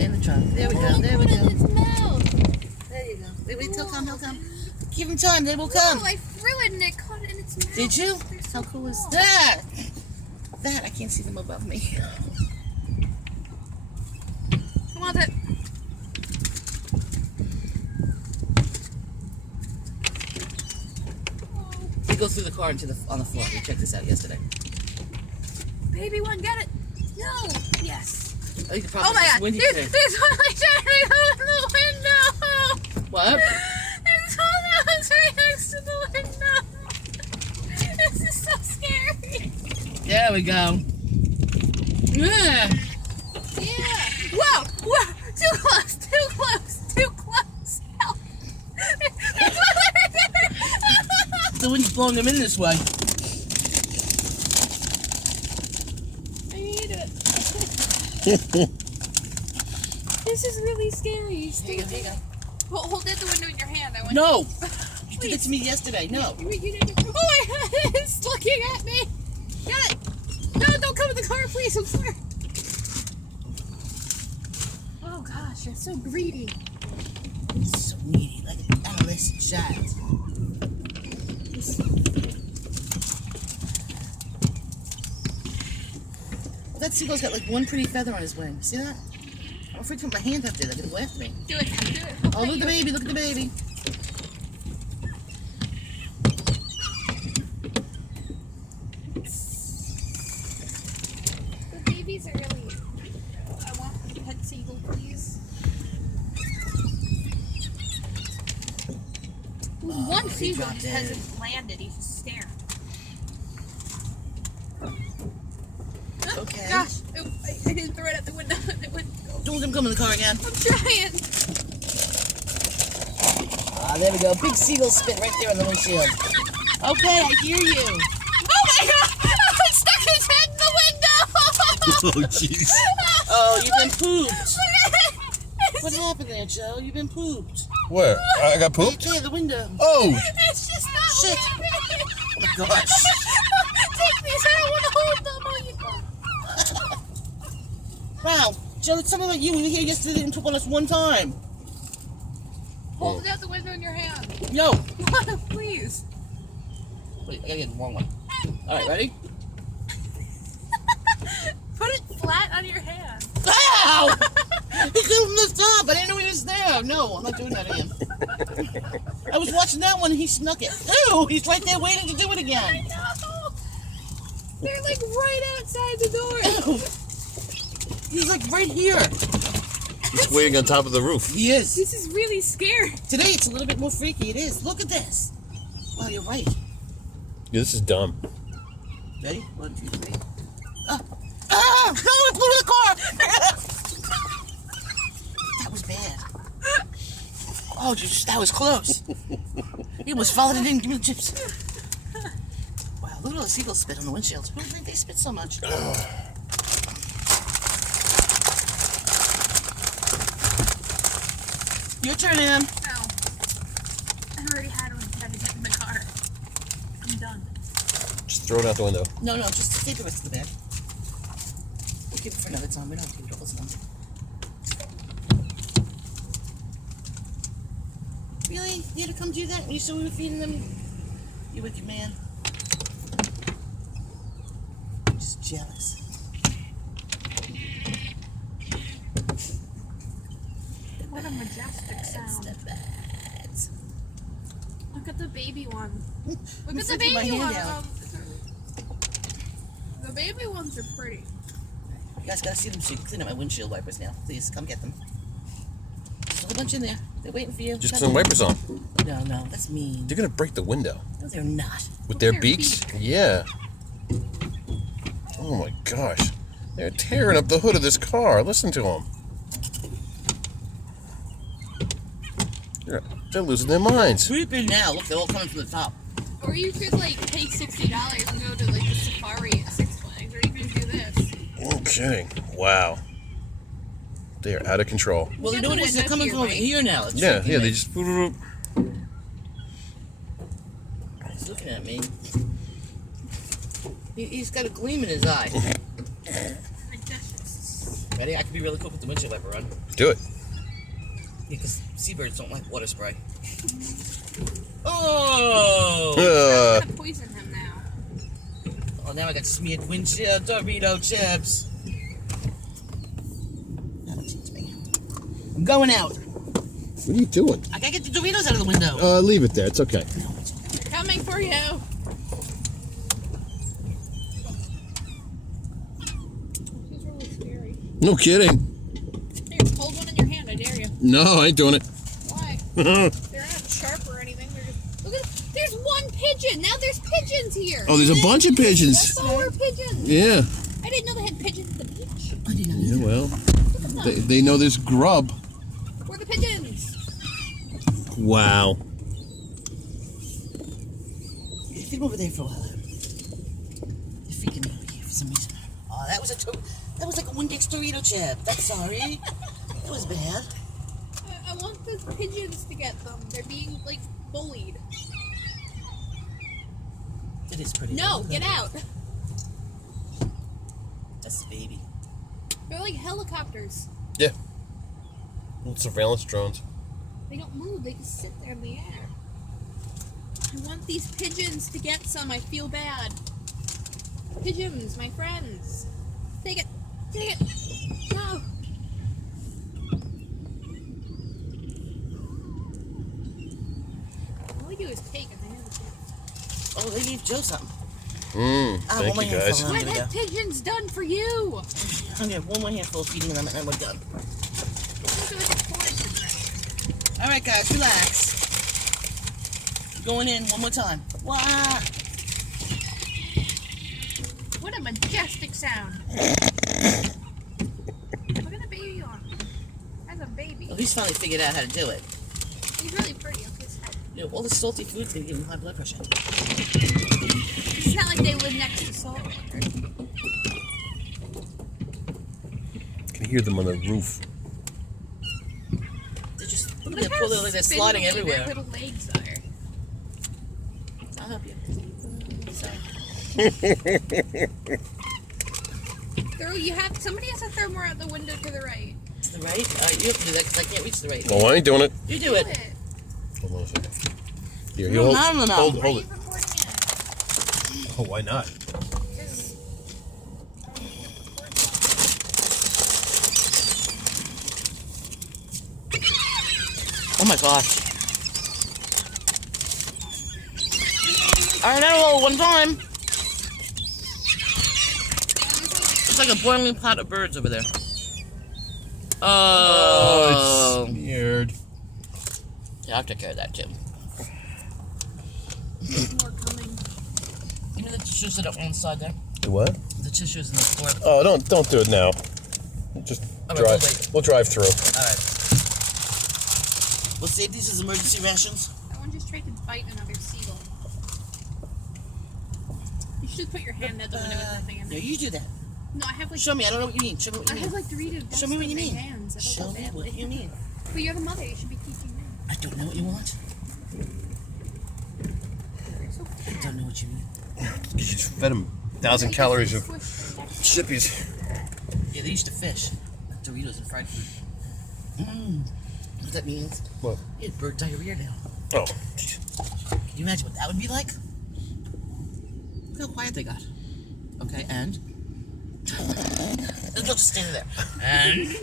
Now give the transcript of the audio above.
In the trunk. There we go. There we Put it in go. its mouth. There you go. Wait, he'll come. He'll come. Give him time. They will come. Oh, I threw it and it caught it in its mouth. Did you? They're so How cool is cool. that? That, I can't see them above me. Come on, it. They go through the car into on the floor. We checked this out yesterday. Baby one, get it. No. Yes. I think the Oh problem my is god. it's windy There's today. one like shining out the window. What? There's one else right next to the window. This is so scary. There we go. Yeah. Yeah. Whoa. Whoa. Too close. Too close. Too close. Help. There's one right there. The wind's blowing them in this way. I need it. This is really scary. Here you go. Here you go. Hold it the window in your hand. I want No! You did it to me yesterday. No. Oh my god, it's looking at me. Get it. No, don't come in the car, please. I'm sorry. Oh gosh, you're so greedy. It's so needy, like an adolescent child. Well, that seagull's got like one pretty feather on his wing. See that? I'm afraid to put my hand up there. They're gonna go after me. Do it. Do it. Oh, look at the baby. Look at the baby. The babies are really. I want a pet seagull, please. One he seagull dropped just in. hasn't landed. He's just staring. Okay. Gosh, I didn't throw it at the window. It went. Don't let him come in the car again. I'm trying. Ah, there we go. Big seagull spit right there on the windshield. Okay, I hear you. Oh my god! It stuck his head in the window! Oh, jeez. Oh, you've been pooped. It's What happened there, Joe? You've been pooped. Where? I got Right pooped? there, the window. Oh, just not Shit. leaving. Oh my gosh. Take these, I don't want to hold them. Wow. Joe, it's something like you. We were here yesterday and didn't poop on us one time. Hold it out the window in your hand. Yo. Please. Wait, I gotta get the wrong one. Alright, ready? Put it flat on your hand. Ow! He came from the top. I didn't know he was there. No, I'm not doing that again. I was watching that one and he snuck it. Ew, he's right there waiting to do it I again. know. They're like right outside the door. Ew. He's like right here. he's waiting on top of the roof. He is. This is really scary. Today it's a little bit more freaky. It is. Look at this. Wow, you're right. Yeah, this is dumb. Ready? 1, 2, 3. Ah! No, it blew the car! That was bad. Oh, just, that was close. He almost followed it in. Give me the chips. Wow, look at all the seagulls spit on the windshield. Who would think they spit so much? Your turn, Em. No. I already had one trying to get in the car. I'm done. Just throw it out the window. No, just take the rest of the bag. We'll keep it for another time. We don't have to keep it all the time. Really? You had to come do that? You saw we were feeding them? You wicked man. Just jealous. What a majestic That's sound. the bats. Look at the baby one. Look I'm at the flicking my baby hand one. out. The baby ones are pretty. You guys gotta see them so you can clean up my windshield wipers now. Please, come get them. There's a whole bunch in there. They're waiting for you. Just Come. put some wipers on. No, that's mean. They're gonna break the window. No, they're not. With With their their beaks? Yeah. Oh my gosh. They're tearing up the hood of this car. Listen to them. They're losing their minds. Creep in now. Look, they're all coming from the top. Or you could like pay $60 and go to like the safari at Six Flags, or you can do this. No kidding. Wow. They are out of control. Well, you got know the what it is? They're window coming to from your over right. here now. It's Yeah, freaking yeah, me. they just... He's looking at me. He's got a gleam in his eye. Majestic. Ready? I can be really quick with the windshield wiper on. Do it. Yeah, because seabirds don't like water spray. Oh! I'm gonna poison him now. Oh, now I got smeared windshield Dorito chips. That'll teach me. I'm going out. What are you doing? I gotta get the Doritos out of the window. Leave it there. It's okay. They're coming for you. This is really scary. No kidding. Here, hold one in your hand. I dare you. No, I ain't doing it. Why? They're not sharp or anything. They're just look at. There's one pigeon. Now there's pigeons here. Oh, there's a bunch of pigeons. That's more pigeons. Yeah. I didn't know they had pigeons at the beach. I didn't know Yeah, either. well, Look at them. they know there's grub. Where are the pigeons? Wow. Leave them over there for a while. They're freaking me over here for some reason. Oh, that was like a Winn-Dix Dorito chip. That's sorry. That was bad. I want the pigeons to get them. They're being like bullied. It is pretty. No, good. get out. That's the baby. They're like helicopters. Yeah. Surveillance drones. They don't move. They just sit there in the air. I want these pigeons to get some. I feel bad. Pigeons, my friends. Take it. Take it. No. All we do is take it. They never take. Oh, they gave Joe something. Thank one more you guys. handful. What have pigeons done for you? I'm gonna have one more handful of feeding them and then we're done. These are like a toy. All right, guys, relax. Going in one more time. Wah! What a majestic sound. Look at the baby on. That's a baby. Well, he's finally figured out how to do it. He's really pretty. Look at his head. You know, all the salty food's gonna give him high blood pressure. It's not like they live next to salt water. Can hear them on the roof. They're just look Look at their poor little. They're sliding spindly everywhere. their little legs are. I'll help you. Sorry. Somebody has to throw more out the window to the right. To the right? You have to do that because I can't reach the right. Oh, I ain't doing it. You do Do it. it. Hold on a second. Here, No, you hold, no, no, no. hold, Why are hold you it. recording it? Oh, why not? 'Cause- Oh my gosh. Alright, that'll roll one time. It's like a boiling pot of birds over there. Oh. It's weird. Yeah, I'll take care of that too. There's more coming. You know the tissues that are on the side there? What? The tissues in the floor. Oh, don't do it now. Just All right, drive. we'll wait. We'll drive through. Alright. We'll save these as emergency rations. That one just tried to bite another seagull. You should put your hand out the window with that thing in No, there. you do that. No, I have like Show me, I don't know what you mean. Show me what I you have mean. like Doritos. Show me what you mean. Hands. I Show feel me bad. what you mean. But you're the mother. You should be teaching me. I don't know what you want. You're so I fat. don't know what you mean. You just fed him 1,000 calories of chippies. Yeah, they used to fish. Doritos and fried food. You know what that means? What? He had bird diarrhea now. Oh. Can you imagine what that would be like? Look how quiet they got. Okay, and? They'll just stand there. And?